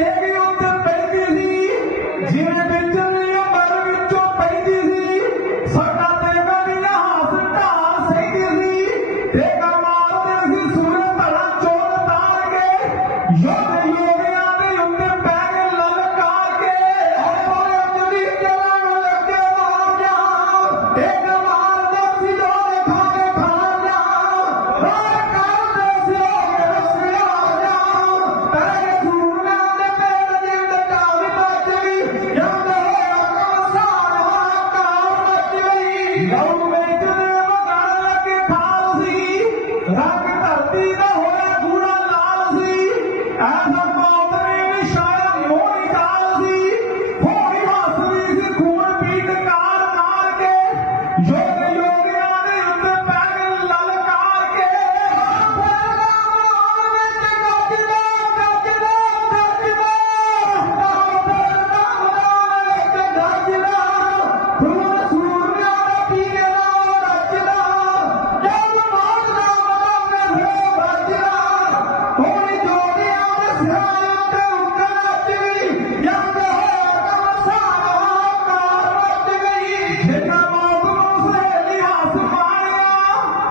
ಹೇಗೆ ਗਾਉਂ ਵਿੱਚ ਲਗਾ ਕੇ ਖਾਲਸੀ ਰੰਗ ਧਰਤੀ ਦਾ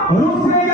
Você